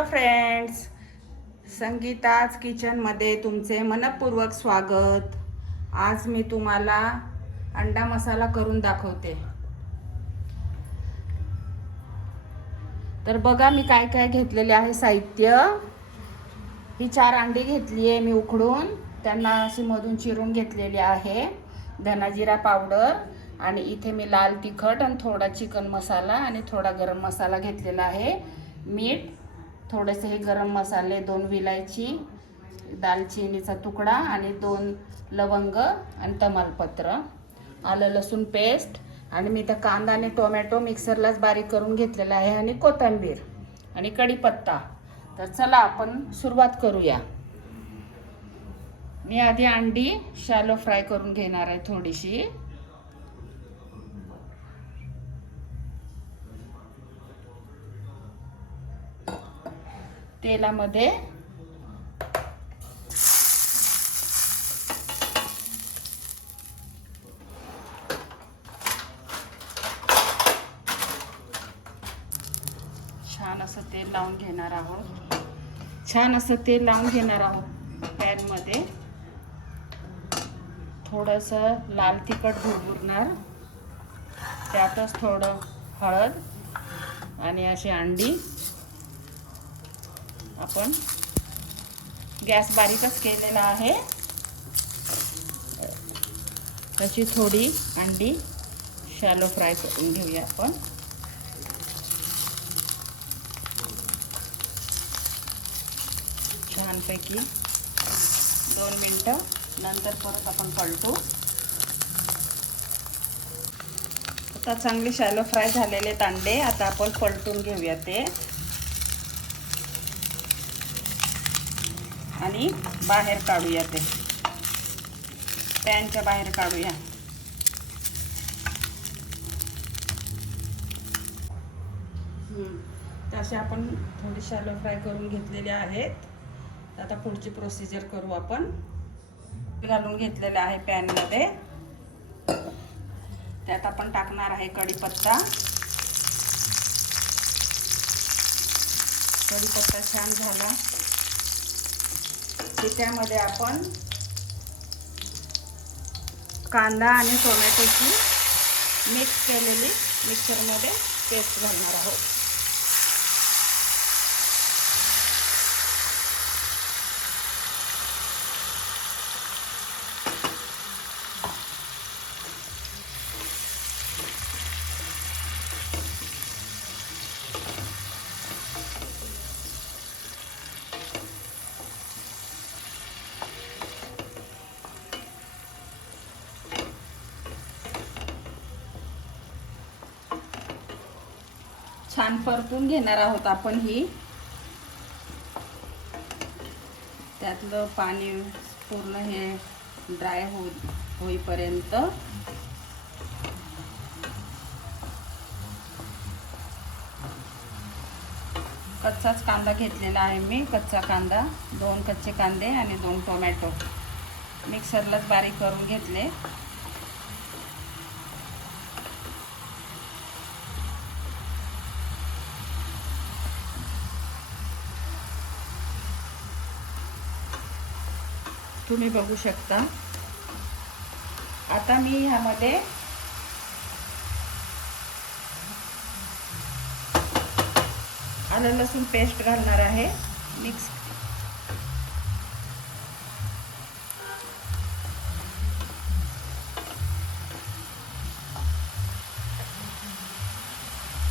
Hello friends Sangeeta's किचनमध्ये तुमचे मनपूर्वक स्वागत. आज मी तुम्हाला अंडा मसाला करून दाखवते. तर बघा मी काय काय घेतलेले आहे साहित्य. ही चार अंडी घेतली आहे मी उकडून. त्यांना अशी मधून चिरून घेतलेली आहे. धनाजिरा पावडर आणि इथे मी लाल तिखट आणि थोडा चिकन मसाला आणि थोडा गरम मसाला घेतलेला आहे. मीठ थोडेसे हे गरम मसाले दोन विलायची दालचिनीचा तुकडा आणि दोन लवंग आणि तमालपत्र आलं लसूण पेस्ट आणि मी तर कांदा आणि टोमॅटो मिक्सरलाच बारीक करून घेतलेला आहे आणि कोथिंबीर आणि कढीपत्ता. तर चला आपण सुरुवात करूया. मी आधी अंडी शॅलो फ्राय करून घेणार आहे थोडीशी. तेलामध्ये छान असं तेल लावून घेणार आहोत. छान असं तेल लावून घेणार आहोत पॅनमध्ये. थोडंसं लाल तिखट भुरभुरणार. त्यातच थोडं हळद आणि अशी अंडी. आपण. गॅस बारीकच केलेला आहे. त्याची थोडी अंडी शॅलो फ्राय करून घेऊया आपण. छानपैकी दोन मिनटं नंतर परत आपण पलटू आता चांगले शॅलो फ्राय झालेले अंडे आता आपण पलटून घेऊया ते. आणि बाहेर काढूया ते. पॅनच्या बाहेर काढूया. तसे आपण थोडी शॅलो फ्राय करून घेतलेले आहेत. आता पुढची प्रोसिजर करू आपण. घालून घेतलेले आहे पॅनमध्ये. त्यात आपण टाकणार आहे कढीपत्ता. कढीपत्ता छान झाला. की त्यामध्ये आपण कांदा आणि टोमॅटोची मिक्स केलेली मिक्सरमध्ये पेस्ट घालणार आहोत. छान परतून घेणार आहोत आपण ही. त्यातलं पाणी पूर्ण हे ड्राय हो होईपर्यंत. कच्चाच कांदा घेतलेला आहे मी कच्चा कांदा दोन कच्चे कांदे आणि दोन टोमॅटो मिक्सरलाच बारीक करून घेतले. तुम्ही बघू शकता. आता मी ह्यामध्ये आलं लसूण पेस्ट घालणार आहे. मिक्स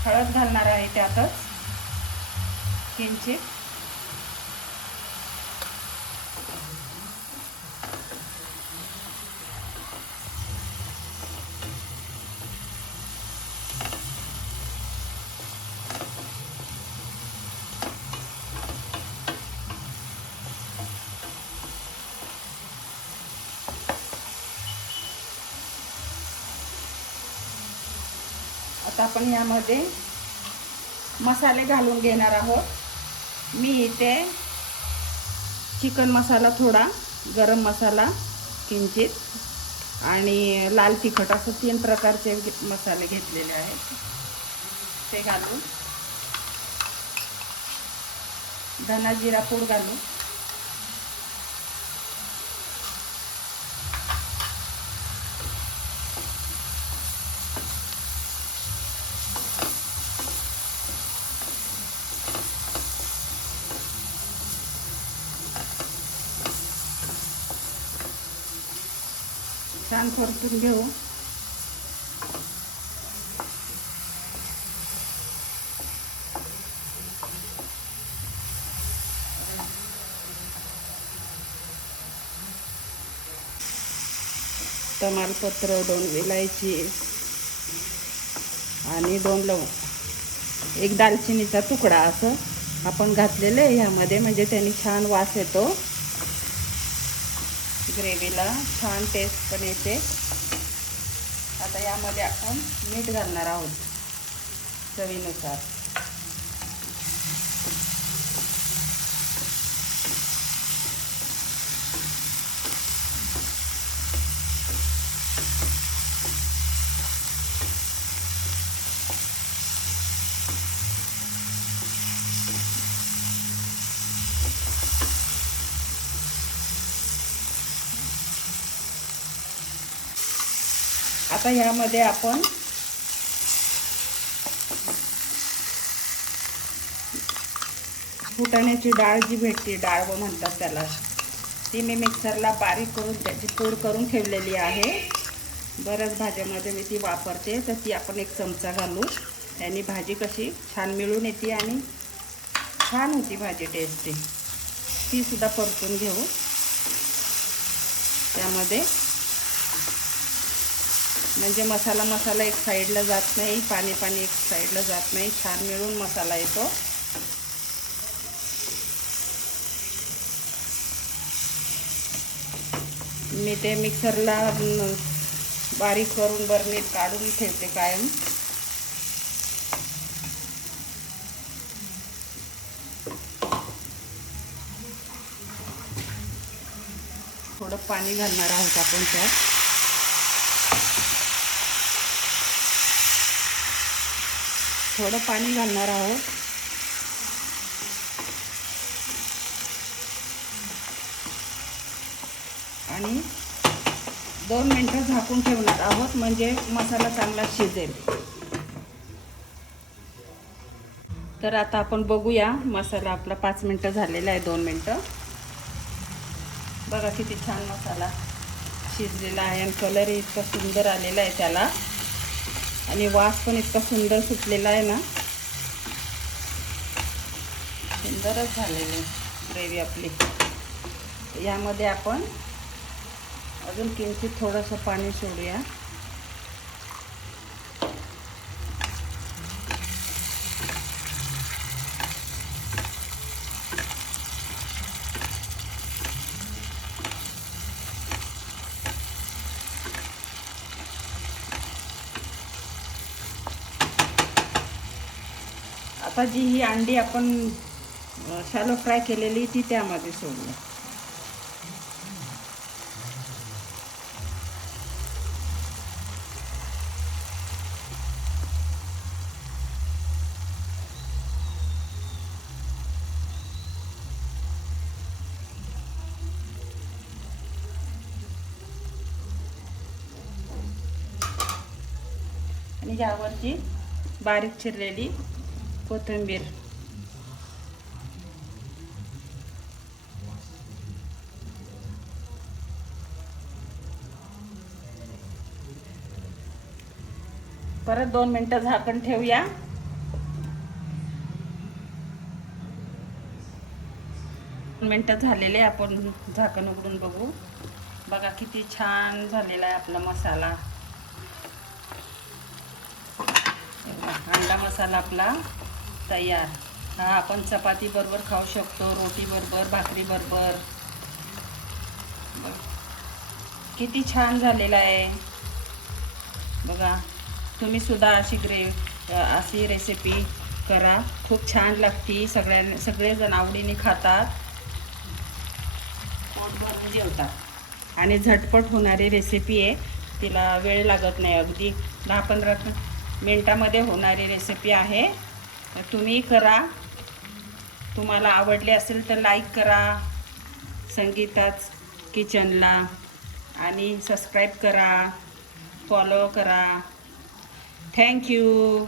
हळद घालणार आहे त्यातच. किंचित. आता आपण यामध्ये मसाले घालून घेणार आहोत. मी इथे चिकन मसाला थोडा गरम मसाला किंचित आणि लाल तिखट असं तीन प्रकारचे मसाले घेतलेले आहेत. ते घालून धना जिरा पूड घालू छान परतून घेऊ. तमालपत्र दोन विलायची आणि दोन लवंग. एक दालचिनीचा तुकडा असं आपण घातलेलं आहे ह्यामध्ये म्हणजे त्यांनी छान वास येतो. ग्रेव्हीला छान टेस्ट पण येते. आता यामध्ये आपण मीठ घालणार आहोत चवीनुसार. आता ह्यामध्ये आपण फुटाण्याची डाळ जी भेटते डाळ व म्हणतात त्याला ती मी मिक्सरला बारीक करून त्याची पूड करून ठेवलेली आहे. बऱ्याच भाज्यामध्ये मी ती वापरते. तर ती आपण एक चमचा घालू. त्याने भाजी कशी छान मिळून येते आणि छान होती भाजी टेस्टी तीसुद्धा परतून घेऊ. त्यामध्ये म्हणजे मसाला मसाला एक साईडला जात नाही पाणी पाणी एक साईडला जात नाही छान मिळून मसाला येतो. मी ते मिक्सरला बारीक करून बरणीत काढून ठेवते कायम. थोडं पाणी घालणार आहोत आपण त्यात. थोडं पाणी घालणार आहोत. आणि दोन मिनटं झाकून ठेवणार आहोत म्हणजे मसाला चांगला शिजेल. तर आता आपण बघूया मसाला आपला पाच मिनटं झालेला आहे दोन मिनटं. बघा किती छान मसाला शिजलेला आहे आणि कलरही इतका सुंदर आलेला आहे त्याला. आणि वास पण इतका सुंदर सुटलेला आहे ना. सुंदरच झालेली ग्रेव्ही आपली. यामध्ये आपण अजून किंचित थोडंसं पाणी सोडूया. आता जी ही अंडी आपण शॅलो फ्राय केलेली ती त्यामध्ये सोडली आणि यावरची बारीक चिरलेली कोथिंबीर परत दोन मिनटं झाकण ठेवूया दोन मिनटं झालेले आपण झाकण उघडून बघू बघा किती छान झालेला आहे आपला मसाला अंडा मसाला आपला तयार. हा आपण चपाती बरोबर खाऊ शकतो रोटी बरोबर भाकरी बरोबर. किती छान झालेला आहे. बघा तुम्ही सुद्धा अशी ग्रे अशी रेसिपी करा. खूप छान लागती. सगळ्या सगळेजण आवडीने खातात. पोट भरून जेवतात. आणि झटपट होणारी रेसिपी आहे. तिला वेळ लागत नाही. अगदी दहा पंधरा मिनटामध्ये होणारी रेसिपी आहे. तुम्ही करा. तुम्हाला आवडले असेल तर लाईक करा. संगीताच किचनला आणि सबस्क्राईब करा. फॉलो करा. थँक्यू